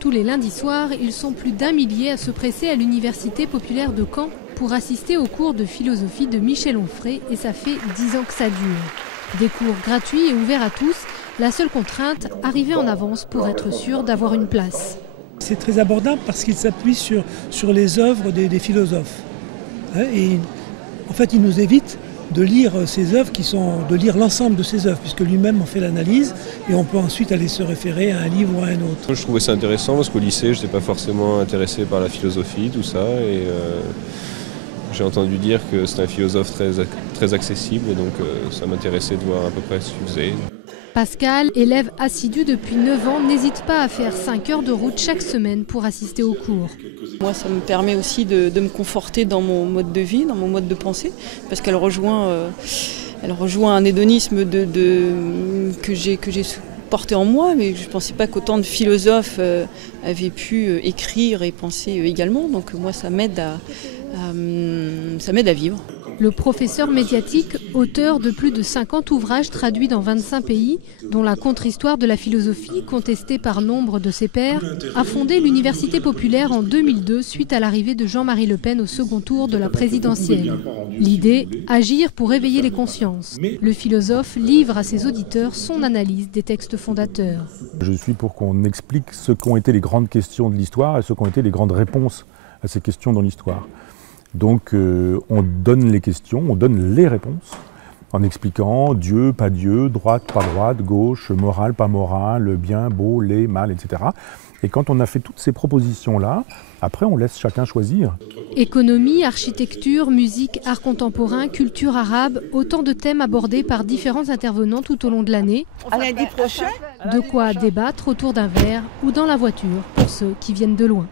Tous les lundis soirs, ils sont plus d'1 millier à se presser à l'Université populaire de Caen pour assister aux cours de philosophie de Michel Onfray, et ça fait 10 ans que ça dure. Des cours gratuits et ouverts à tous, la seule contrainte, arriver en avance pour être sûr d'avoir une place. C'est très abordable parce qu'il s'appuie sur les œuvres des philosophes. Et en fait, il nous évite de lire ces œuvres, de lire l'ensemble de ces œuvres, puisque lui-même en fait l'analyse, et on peut ensuite aller se référer à un livre ou à un autre. Je trouvais ça intéressant parce qu'au lycée, je n'étais pas forcément intéressé par la philosophie, tout ça, et j'ai entendu dire que c'était un philosophe très accessible, et donc ça m'intéressait de voir à peu près ce qu'il faisait. Pascal, élève assidu depuis 9 ans, n'hésite pas à faire 5 heures de route chaque semaine pour assister aux cours. Moi, ça me permet aussi de me conforter dans mon mode de vie, dans mon mode de pensée, parce qu'elle rejoint un hédonisme que j'ai porté en moi, mais je ne pensais pas qu'autant de philosophes avaient pu écrire et penser également. Donc moi, ça m'aide à vivre. Le professeur médiatique, auteur de plus de 50 ouvrages traduits dans 25 pays, dont la contre-histoire de la philosophie, contestée par nombre de ses pairs, a fondé l'Université populaire en 2002 suite à l'arrivée de Jean-Marie Le Pen au second tour de la présidentielle. L'idée, agir pour éveiller les consciences. Le philosophe livre à ses auditeurs son analyse des textes fondateurs. Je suis pour qu'on explique ce qu'ont été les grandes questions de l'histoire et ce qu'ont été les grandes réponses à ces questions dans l'histoire. Donc on donne les questions, on donne les réponses en expliquant Dieu, pas Dieu, droite, pas droite, gauche, morale, pas morale, bien, beau, laid, mal, etc. Et quand on a fait toutes ces propositions-là, après on laisse chacun choisir. Économie, architecture, musique, art contemporain, culture arabe, autant de thèmes abordés par différents intervenants tout au long de l'année. À lundi prochain. De quoi débattre autour d'un verre ou dans la voiture pour ceux qui viennent de loin.